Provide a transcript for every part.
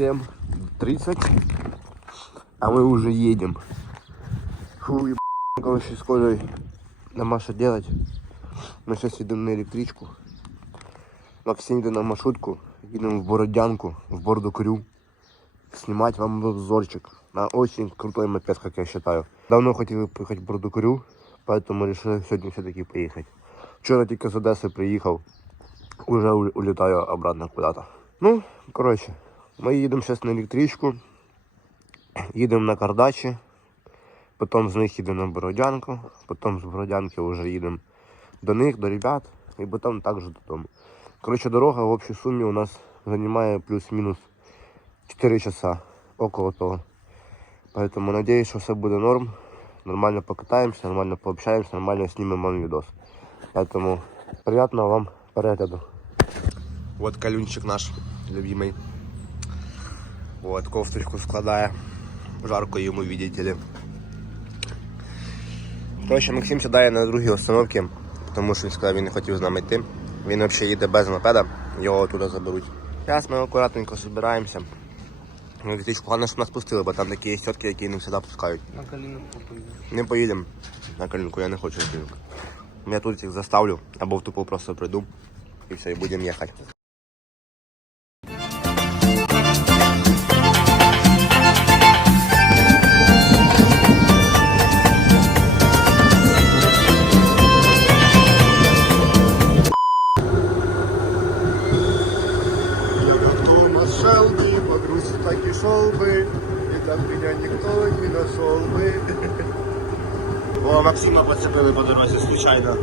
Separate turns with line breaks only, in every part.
7.30. А мы уже едем. Фу, еб... короче, с Колей нема что делать. Мы сейчас едем на электричку. Максим йде на маршрутку. Едем в Бородянку, в Бордокрю. Снимать вам обзорчик на очень крутой мопед, как я считаю. Давно хотел поехать в Бордокрю, поэтому решил сегодня все-таки поехать. Вчора тільки з Одеси приїхав, уже у- улітаю обратно куда-то. Ну, коротше, ми їдемо зараз на електричку, їдемо на Кардачі, потім з них їдемо на Бородянку, потім з Бородянки вже їдемо до них, до ребят, і потім також додому. Коротше, дорога в общій сумі у нас займає плюс-мінус 4 часа, около того. Поэтому надеюсь, что все буде норм. Нормально покатаемся, нормально пообщаемся, нормально снимем вам видос. Поэтому приятного вам перегляду. Вот калюнчик наш любимый. Вот, кофточку складає. Жарко йому, видите ли. Короче, Максим сідає на другій остановці, тому що він сказав, він не хотів з нами йти. Він взагалі їде без мопеда, його туди заберуть. Зараз ми акуратненько збираємося. Ну, головне, щоб нас пустили, бо там такі є тітки, які не завжди пускають.
На коліно попою.
Не поїдемо на калинку, я не хочу на калинку. Я тут їх заставлю, або в тупо просто прийду і все, і будемо їхати. Томас Шелби, по грусти так и шел бы, и так меня никто не нашел бы. О, Максима поцепили по дорозі, случайно.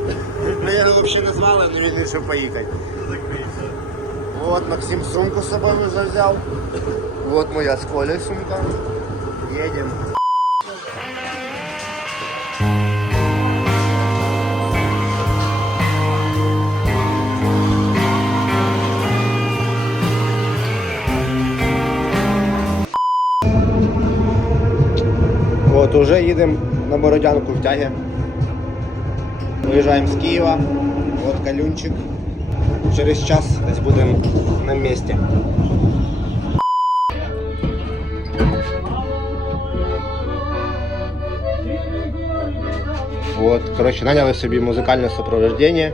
Ми його взагалі не звали, але він вирішив поїхати. От Максим сумку з собою вже взяв. От моя з Колею сумка. Їдемо. Їдемо на Бородянку в тяги. Виїжджаємо з Києва. От калюнчик. Через час десь будемо на місці. От, коротше, наняли собі музикальне сопровождение.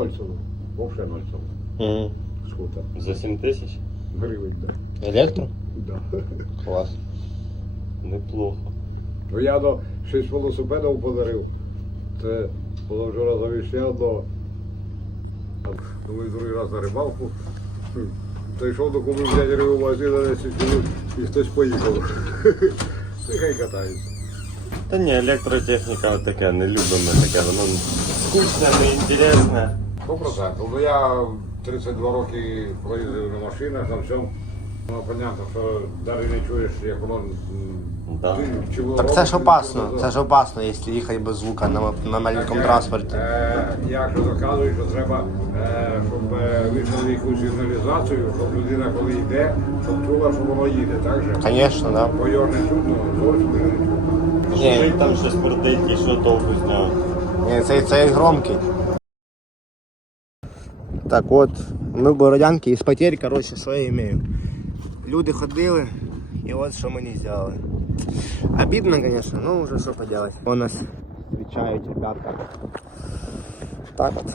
Ноль, цього. Вовше ноль цього. Скутер.
За 7 тисяч?
Гривень, да.
Електро?
да.
Клас.
Неплохо.
Ну я до шість велосипедів подарив. Це було вчора завіщя одного. Думаю, другий раз на рибалку. Зайшов до куми взяти рибу в магазин на 10 минут і хтось поїхав. Нехай катається.
Та ні, електротехніка таке, не любимо таке, воно скучне, неінтересне.
Сто процентів. Ну я 32 роки проїздив на машинах, на всьому. Ну, понятно, що навіть не чуєш, як воно
Да.
ти чого
Так це ж опасно, це ж опасно, якщо їхати без звука на, на маленькому транспорті.
Е, Я що доказую, що треба, е, щоб е, вийшли якусь сигналізацію, щоб людина, коли йде, щоб чула, що воно їде, так же?
Звісно, да.
Бо його не чутно, зовсім не чутно.
Мужик там щось пердить і що толку з нього.
Ні, це, це громкий. Так от, ми в Бородянки із потерь, коротше, що я маю. Люди ходили, і от що мені зробили. Обідно, звісно, ну вже що поделать. У нас зустрічають ребятка. Так от.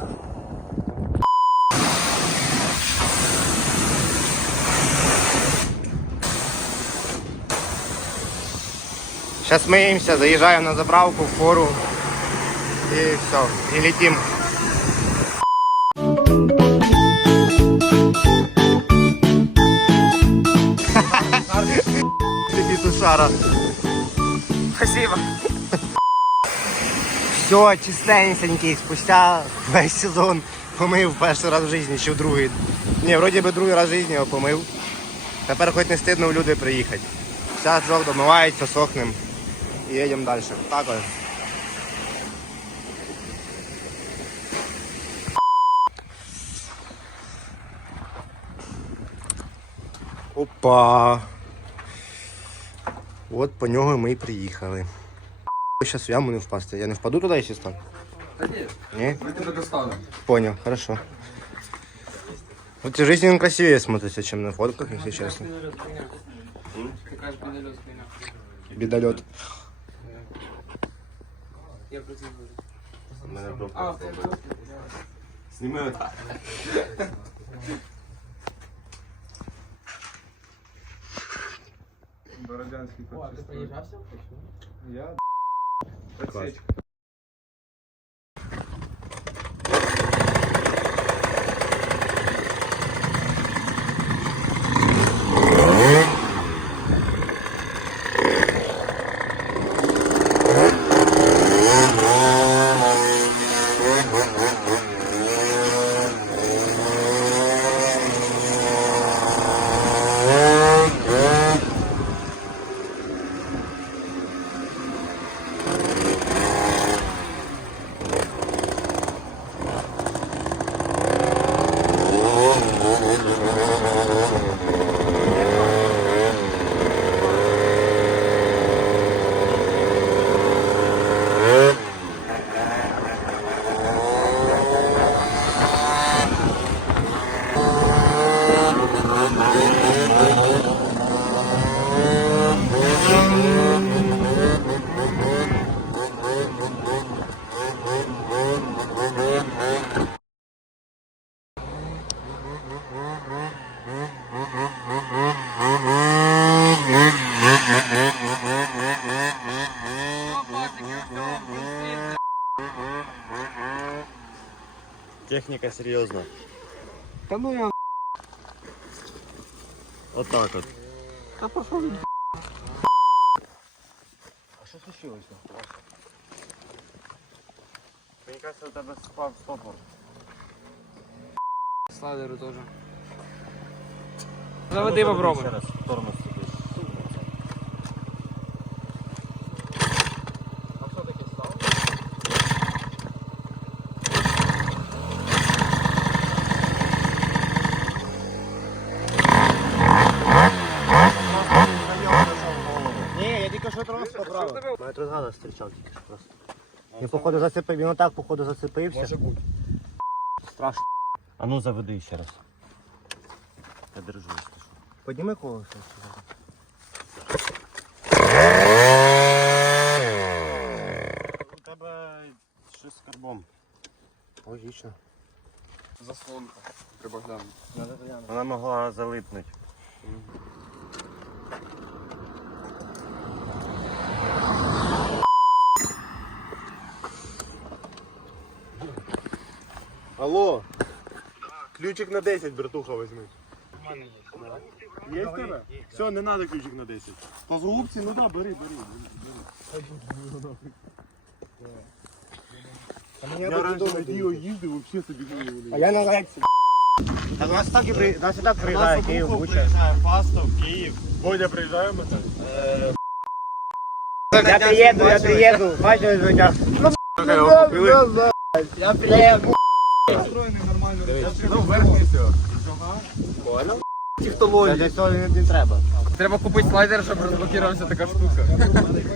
Сейчас миемся, заезжаем на заправку в фору и все, и летим. Петушара. Спасибо. Все, чистенький, спустя весь сезон помив перший раз в житті, чи в другий. Ні, вроді би другий раз в житті його помив. Тепер хоч не стидно в люди приїхати. Зараз жок домивається, сохнем і їдемо далі. Так ось. Опа!
От по нього ми і приїхали. Зараз в яму не впасти. Я не впаду туди, якщо стану?
Та ні,
Ні?
ми тебе достанемо.
Понял, хорошо. Вот в жизни он красивее смотрится, чем на фотках, если честно.
Яка ж бідольот хуйня.
Бедолет.
Я
Мене добре.
А, це
Зніми
Я,
О, ти приїжджався?
Я
Клас.
Техніка серйозна.
Да ну я...
Отак от.
А пошел А что случилось?
Мені кажется, у тебе спав стопор.
Слайдеру теж. Заведи попробуй.
Ще раз, тормоз тільки.
Не, я тільки що Мене трос газа зустрічав тільки що просто. Я походу зацепив, він отак походу зацепився. Може бути. Страшно.
А ну заведи ще раз. Я держу, якщо що.
Підніми колесо.
У тебе щось з карбом.
Логічно.
Заслонка. Треба глянути.
Вона могла залипнути.
Алло. Ключик на 10, братуха, возьми. Є в тебе? Все, не треба ключик на 10. По згубці, ну да, бери, бери. Я раніше на Діо їздив, взагалі собі не
А
виявили.
я на Лексі. Так у нас так і при... нас і так приїжджає Київ, Буча.
приїжджає Паста в Київ. Бодя приїжджаємо так?
Я приїду, я приїду. Бачиш, звичайно. Я приїду.
Ну, верхній все.
Це для цього не, не треба.
Треба купити слайдер, щоб розблокувалася така штука.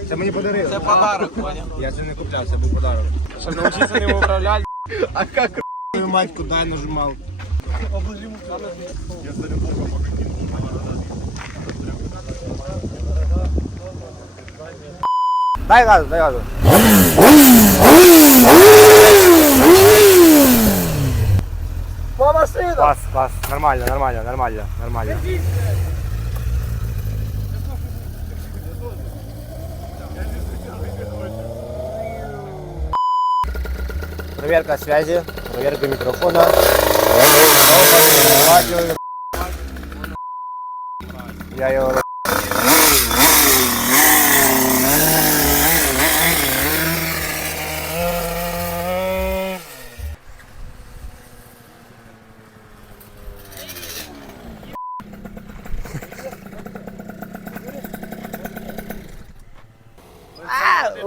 Це мені подарили.
Це подарок, Ваня.
Я це не купляв, це був подарок.
Щоб навчитися ним управляти.
Твою мать, куди я нажимав?
Я за любого покину.
Дай газу, дай газу. Пас, пас, нормально, нормально, нормально, нормально. Проверка связи, проверка микрофона. Я его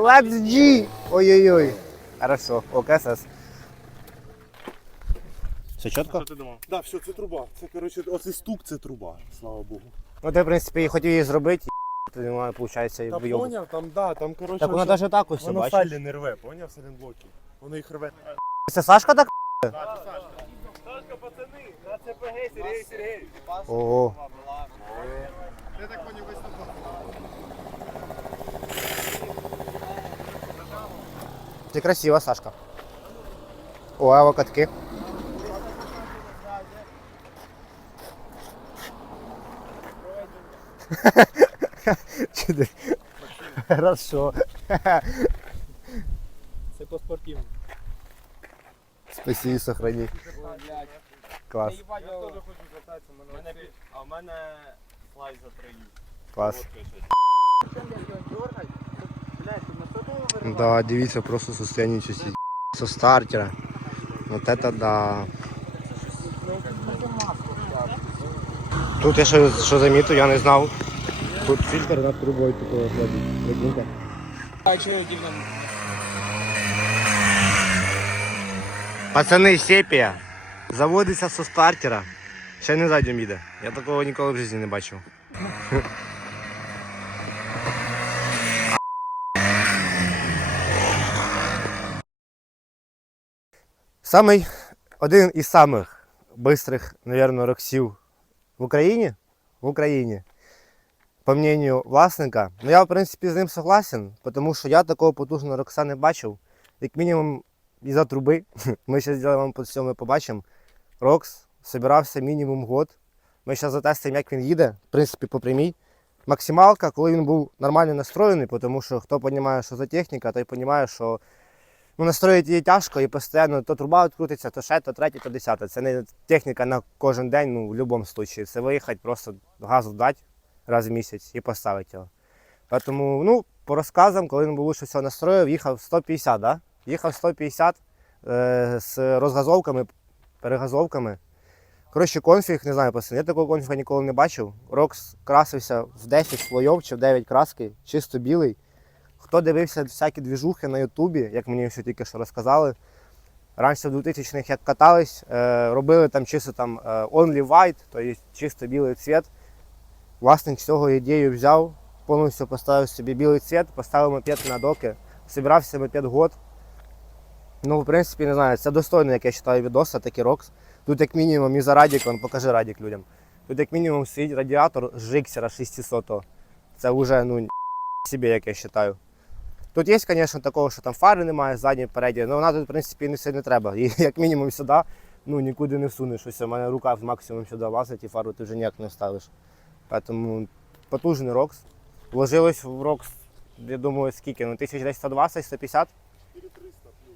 Let's G. Ой-ой-ой. Хорошо. ОКСС. Все чітко?
Ти думав? Да, все, це труба. Це, коротше, оцей стук це труба, слава Богу.
Ну ти, в принципі, і хотів її зробити. немає, виходить,
Та
вийоб.
поняв, там, да, там, коротше,
Так вона
вже-
навіть так ось,
воно
бачиш?
салі не рве, поняв, салінблоки. Воно їх рве.
Це Сашка так?
Сашка, пацани, на ЦПГ, Сергій, Сергій.
Ого.
Я так поняв, виступав.
Ти красива, Сашка. О, а катки. Хорошо.
Це по спортивному.
Спаси и сохрани. Клас,
А в мене слайд за три.
клас. Да, дивіться просто состояние части со стартера. Вот это да. Тут я що, що замітив, я не знав. Тут фільтр над трубою такого. Прикиньте.
А чого дивно?
Пацани, сепія. Заводиться со стартера. Ще не заднім їде. Я такого ніколи в житті не бачив. Самий один із самих бистрих, мабуть, роксів в Україні. В Україні. По мнению власника. Ну я, в принципі, з ним согласен, тому що я такого потужного рокса не бачив. Як мінімум, із-за труби. Ми зараз зробимо по всьому, побачимо. Рокс збирався мінімум год. Ми зараз затестуємо, як він їде, в принципі, по прямій. Максималка, коли він був нормально настроєний, тому що хто розуміє, що за техніка, той розуміє, що ну, настроїти її тяжко і постійно то труба відкрутиться, то ще, то третє, то десяте. Це не техніка на кожен день, ну, в будь-якому випадку. Це виїхати, просто газу дати раз в місяць і поставити його. Тому, ну, по розказам, коли він був лучше всього настроїв, їхав 150, да? Їхав 150 е, з розгазовками, перегазовками. Коротше, конфіг, не знаю, пацани, я такого конфіга ніколи не бачив. Рокс красився в 10 слойов чи в 9 краски, чисто білий. Хто дивився всякі двіжухи на Ютубі, як мені все тільки що розказали. Раніше в 2000-х як катались, е, робили там чисто там е, only white, тобто чисто білий цвіт. Власник цього ідею взяв, повністю поставив собі білий цвіт, поставив мопед на доки, зібрався мопед год. Ну, в принципі, не знаю, це достойно, як я вважаю, відоса, такий рокс. Тут як мінімум і за радік, вон, покажи радік людям. Тут як мінімум стоїть радіатор з Жиксера 600. Це вже ну собі, як я вважаю. Тут є, звісно, такого, що там фари немає, задні, передні, але вона тут, в принципі, не сильно треба. І як мінімум сюди ну, нікуди не всунеш. Ось у мене рука максимум сюди влазить і фару ти вже ніяк не вставиш. Тому потужний рокс. Вложилось в рокс, я думаю, скільки? Ну, 1120, 150?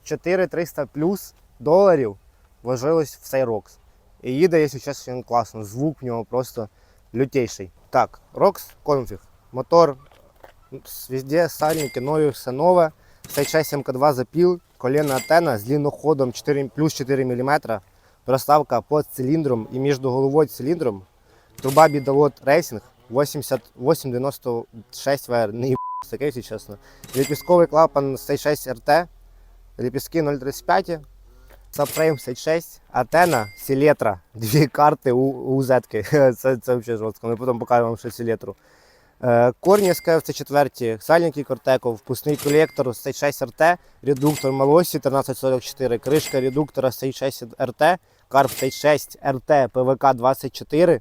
4300 плюс доларів вложилось в цей рокс. І їде, якщо чесно, класно. Звук в нього просто лютейший. Так, рокс конфіг. Мотор везде, сальники, нові, все нове. Цей 6 запіл, колінна антенна з длинноходом 4, плюс 4 мм. Проставка під циліндром і між головою циліндром. Труба бідолот рейсинг 8896 VR. Не таке, якщо чесно. Ліпісковий клапан C6 RT. Ліпістки 0,35. Сабфрейм 6, Атена, Селетра, дві карти у, у Z-ки. Це, це взагалі жорстко. Ми потім вам ще Селетру. Е, Корні з КФЦ4, сальники Кортеков, впускний колектор з 6 РТ, редуктор Малосі 1344, кришка редуктора з 6 РТ, карп 6 РТ, ПВК 24,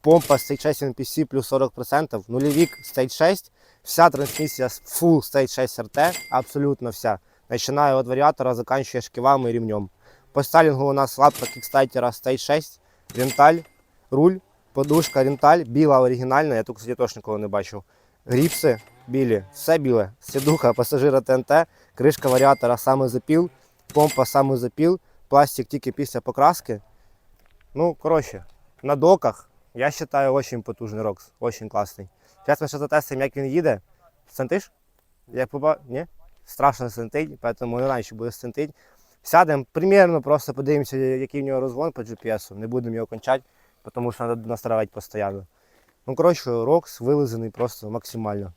помпа з 6 NPC плюс 40%, нульовік з 6, вся трансмісія full Stage 6 РТ, абсолютно вся. Починаю від варіатора, заканчує шківами і рівнем. По стайлінгу у нас лапка кікстайтера Stage 6, ренталь, руль, подушка ренталь, біла оригінальна, я тут, кстати, теж ніколи не бачив. Гріпси білі, все біле. Сідуха пасажира ТНТ, кришка варіатора саме запіл, помпа саме запіл, пластик тільки після покраски. Ну, коротше, на доках, я вважаю, дуже потужний рокс, дуже класний. Зараз ми ще затестуємо, як він їде. Сантиш? Як поба... Ні? Страшно сентить, тому не знаю, що буде сентить. Сядемо примірно, просто подивимося, який в нього розгон по GPS. Не будемо його кончати, потому что надо настраивать постоянно. Ну, короче, рокс вылизанный просто максимально.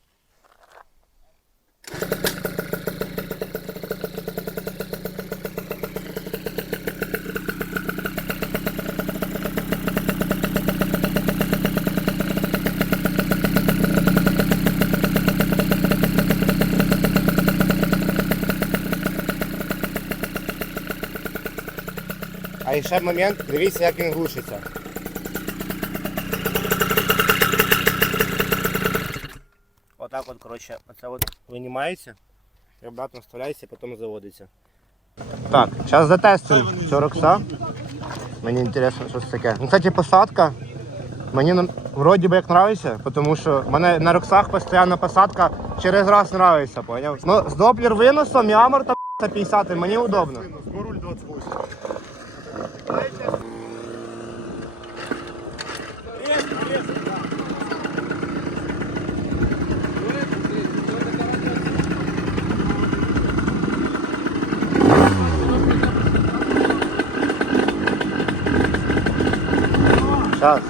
А ще момент, дивіться, як він глушиться. Отак от, коротше, оце от винімається, і обратно вставляється, потім заводиться. Так, зараз затестуємо цього рокса. Мені цікаво, що це таке. Ну, кстати, посадка. Мені вроді би як нравиться, тому що в мене на роксах постійно посадка через раз нравиться, поняв? Ну, з доплер виносом і аморта 50 мені удобно.
Горуль 28.
Сейчас.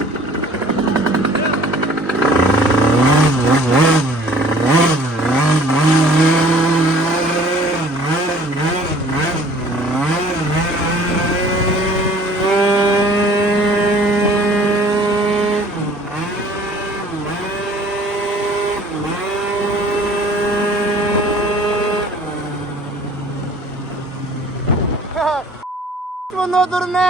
Воно дурне!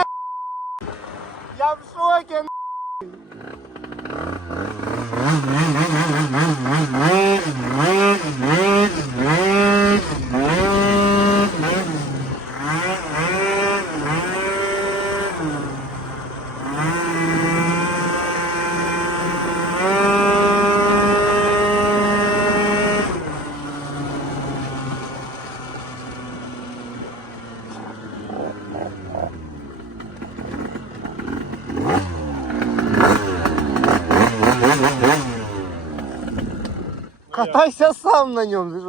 Катайся сам на ньому.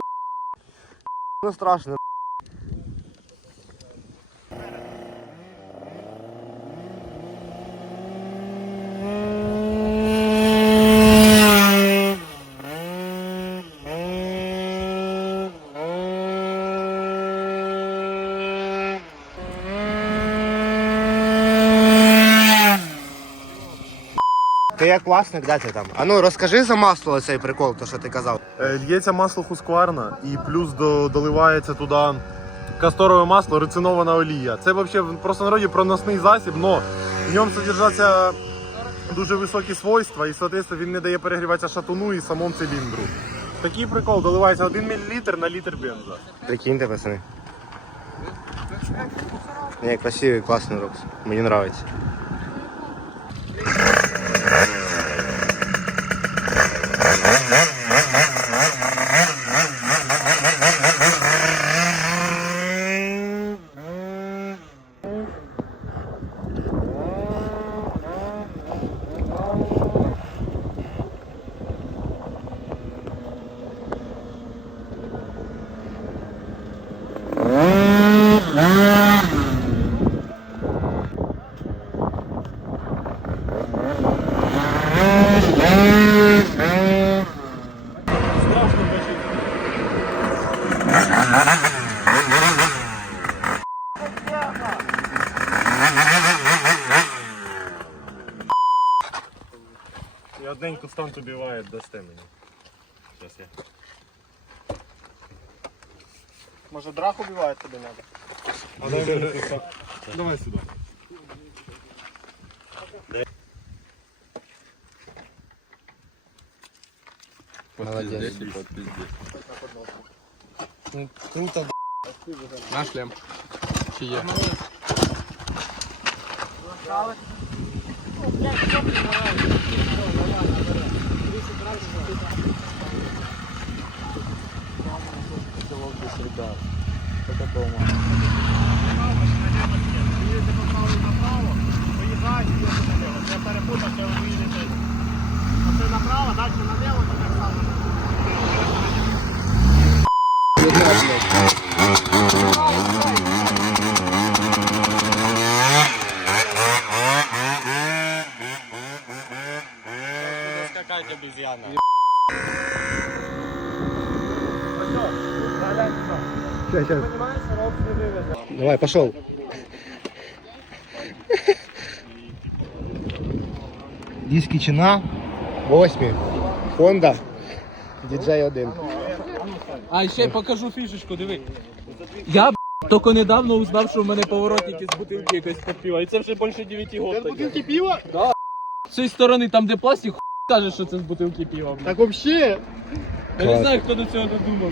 Ну страшно. Ти як власник, де ти там? А ну розкажи за масло цей прикол, то що ти казав.
Е, Льється масло хускварна і плюс до, доливається туди касторове масло, рецинована олія. Це взагалі просто народі проносний засіб, але в ньому содержаться дуже високі свойства і, соответственно, він не дає перегріватися шатуну і самому циліндру. Такий прикол, доливається 1 мл на літр бенза.
Прикиньте, пацани. Не, красивий, класний рокс. Мені подобається.
І одненьку стант убиває, дасте мені. Зараз я.
Може драк убиває тобі надо?
Давай сюди.
Молодець. Круто,
На шлем. Чи є?
Скакать обезьяна.
Давай, пошел. Диски чина. Восьмі. Honda. DJ 1.
А ще покажу фішечку, диви. Я б, Тільки недавно узнав, що в мене поворотники з бутилки якось попіла. І це вже більше 9 років. Бутилки пива? Да. З цієї сторони, там де пластик, хуй каже, що це з бутилки пива. Так взагалі. Я не знаю, хто до цього додумав.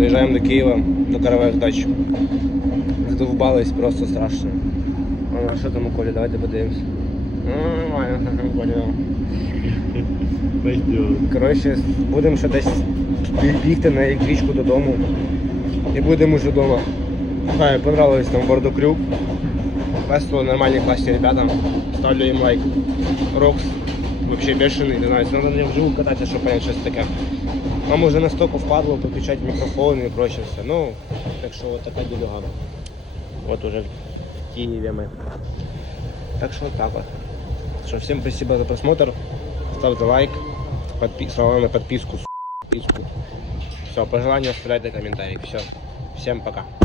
доїжджаємо до Києва, до каравих дач. Задовбались просто страшно. А що там у Колі, давайте подивимось. Ну. Коротше, будемо ще десь бігти на електричку додому. І будемо вже вдома. Хай понравилось там Бордокрюк. Весело, нормальні класні ребята. Ставлю їм лайк. Рокс. Вообще бешений, не знаю, треба вживу кататися, щоб понять щось таке. Нам уже настолько впадло подключать мікрофон і проще все. Ну, так що от така ділюга. От уже в Києві ми. Так що так от. Що всім спасибо за просмотр. Ставте лайк, подпи... на подписку, подписку. Все, пожелания оставляйте комментарии. Все. Всем пока.